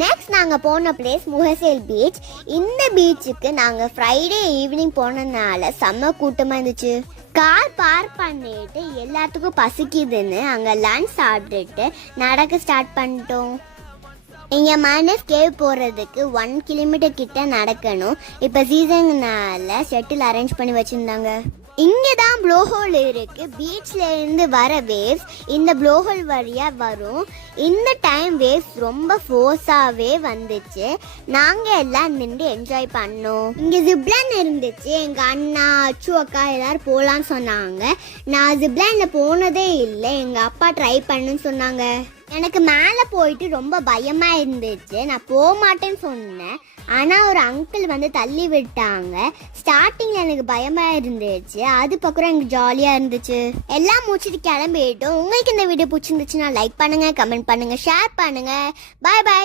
Next நாங்கள் போன place முகசேல் beach. இந்த பீச்சுக்கு நாங்கள் ஃப்ரைடே ஈவினிங் போனதுனால செம்ம கூட்டமாக இருந்துச்சு. கார் பார்க் பண்ணிட்டு எல்லாத்துக்கும் பசிக்குதுன்னு அங்கே லன்ச் சாப்பிட்டுட்டு நடக்க ஸ்டார்ட் பண்ணிட்டோம். இங்கே மைனஸ் கேவ் போகிறதுக்கு 1 கிலோமீட்டர் கிட்ட நடக்கணும். இப்போ சீசன்னால ஷட்டில் அரேஞ்ச் பண்ணி வச்சுருந்தாங்க. இங்கே தான் ப்ளோ ஹோல் இருக்கு. பீச்ல இருந்து வர வேவ்ஸ் இந்த ப்ளோ ஹோல் வழியா வரும். இந்த டைம் வேவ்ஸ் ரொம்ப ஃபோர்ஸாவே வந்துச்சு. நாங்க எல்லாம் நின்று என்ஜாய் பண்ணோம். இங்க ஜிப்லைன் இருந்துச்சு. எங்க அண்ணா அச்சு அக்கா எல்லாரும் போலான்னு சொன்னாங்க. நான் ஜிப்லைன்ல போனதே இல்லை. எங்க அப்பா ட்ரை பண்ணுன்னு சொன்னாங்க. எனக்கு மேலே போயிட்டு ரொம்ப பயமா இருந்துச்சு. நான் போக மாட்டேன்னு சொன்னேன். ஆனால் ஒரு அங்கிள் வந்து தள்ளி விட்டாங்க. ஸ்டார்டிங்கில் எனக்கு பயமாக இருந்துச்சு. அதுக்கப்புறம் எனக்கு ஜாலியாக இருந்துச்சு. எல்லாம் முடிச்சுட்டு கிளம்பிட்டோம். உங்களுக்கு இந்த வீடியோ பிடிச்சிருந்துச்சுன்னா லைக் பண்ணுங்கள், கமெண்ட் பண்ணுங்கள், ஷேர் பண்ணுங்கள். பாய் பாய்.